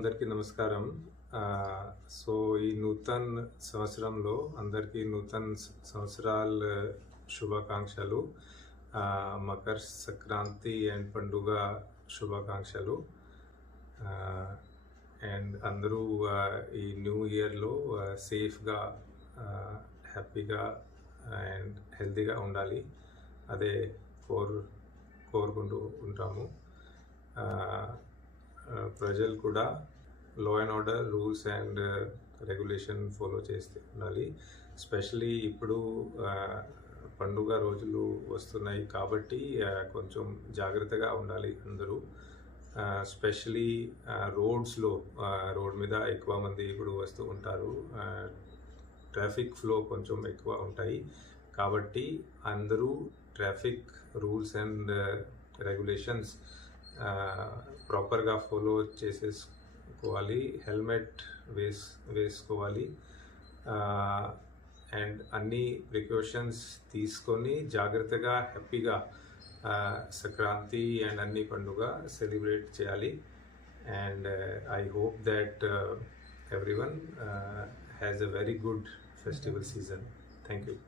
అందరికీ నమస్కారం. సో ఈ నూతన్ సంవత్సరంలో అందరికీ నూతన్ సంవత్సరాల శుభాకాంక్షలు. మకర సంక్రాంతి అండ్ పండుగ శుభాకాంక్షలు. అండ్ అందరూ ఈ న్యూ ఇయర్లో సేఫ్గా, హ్యాపీగా అండ్ హెల్తీగా ఉండాలి. అదే కోరుకుంటూ ఉంటాము. ప్రజలు కూడా law and order rules and regulation follow చేస్తే ఉండాలి. స్పెషలీ ఇప్పుడు పండుగ రోజులు వస్తున్నాయి కాబట్టి కొంచెం జాగ్రత్తగా ఉండాలి అందరూ. స్పెషలీ రోడ్ మీద ఎక్కువ మంది ఇప్పుడు వస్తూ ఉంటారు. ట్రాఫిక్ ఫ్లో కొంచెం ఎక్కువ ఉంటాయి కాబట్టి అందరూ ట్రాఫిక్ రూల్స్ అండ్ రెగ్యులేషన్స్ ప్రాపర్గా ఫాలో చేసేసుకోవాలి. హెల్మెట్ వేసుకోవాలి అండ్ అన్ని ప్రికాషన్స్ తీసుకొని జాగ్రత్తగా హ్యాపీగా సంక్రాంతి అండ్ అన్ని పండుగ సెలబ్రేట్ చేయాలి. And I hope that everyone has a very good festival season. Thank you.